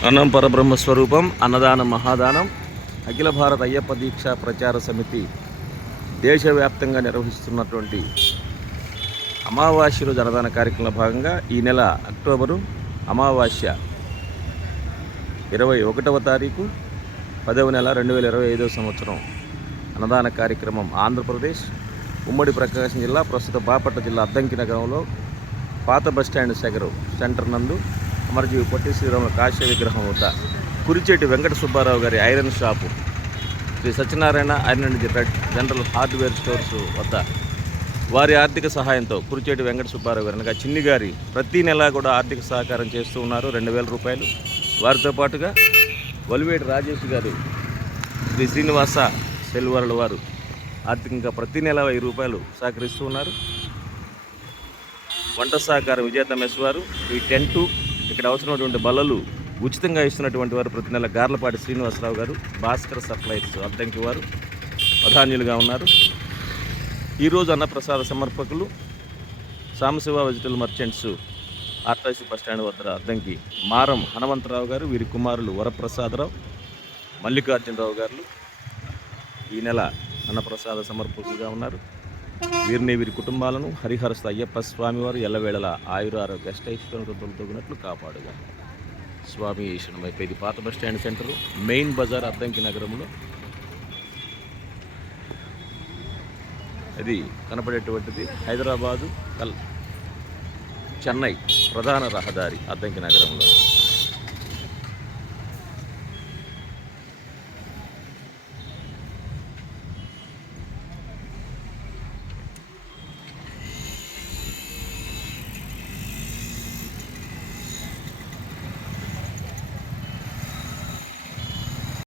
అన్నం పరబ్రహ్మ స్వరూపం అన్నదానం మహాదానం అఖిల భారత అయ్యప్ప దీక్ష ప్రచార సమితి దేశవ్యాప్తంగా నిర్వహిస్తున్నటువంటి అమావాస్య రోజు అన్నదాన కార్యక్రమంలో భాగంగా ఈ నెల అక్టోబరు అమావాస్య ఇరవై ఒకటవ తారీఖు పదవ నెల రెండు వేల ఇరవై ఐదవ సంవత్సరం అన్నదాన కార్యక్రమం ఆంధ్రప్రదేశ్ ఉమ్మడి ప్రకాశం జిల్లా ప్రస్తుత బాపట్ల జిల్లా అద్దంకి నగరంలో పాత బస్టాండ్ సెగరు సెంటర్ నందు అమరజీవి పొట్టి శ్రీరాముల కాశ్య విగ్రహం వద్ద కురిచేటి వెంకట సుబ్బారావు గారి iron shop. Shri Satyanarayana iron and red general hardware stores వద్ద వారి ఆర్థిక సహాయంతో కురిచేటి వెంకట సుబ్బారావు గారు అనగా చిన్ని గారి ప్రతి నెలా కూడా ఆర్థిక సహకారం చేస్తూ ఉన్నారు. రెండు వేల రూపాయలు. వారితో పాటుగా వలివేటి రాజేష్ గారు శ్రీ శ్రీనివాస సెల్వరుల వారు ఆర్థికంగా ప్రతి నెల వెయ్యి రూపాయలు సహకరిస్తూ ఉన్నారు. వంట సహకారం విజేత మెస్ వారు ఈ టెంటు ఇక్కడ అవసరమైనటువంటి బల్లలు ఉచితంగా ఇస్తున్నటువంటి వారు ప్రతి నెల గార్లపాటి శ్రీనివాసరావు గారు భాస్కర్ సప్లైస్ అద్దంకి వారు ప్రధాన్యులుగా ఉన్నారు. ఈరోజు అన్నప్రసాద సమర్పకులు Sambasiva vegetable merchants RTC bus stand వద్ద అద్దంకి మారం హనుమంతరావు గారు వీరి కుమారులు వరప్రసాదరావు మల్లికార్జునరావు గారు ఈ నెల అన్నప్రసాద సమర్పకులుగా ఉన్నారు. వీరిని వీరి కుటుంబాలను హరిహరస్త అయ్యప్ప స్వామివారు ఎల్లవేళల ఆయురారోగ్య అష్టైశ్వర్యంతో తగినట్లు కాపాడుగా. స్వామి ఈశ్వరమైపు ఇది పాత బస్ స్టాండ్ సెంటర్. మెయిన్ బజార్ అద్దంకి నగరంలో అది కనపడేటువంటిది హైదరాబాదు కల్ చెన్నై ప్రధాన రహదారి అద్దంకి నగరంలో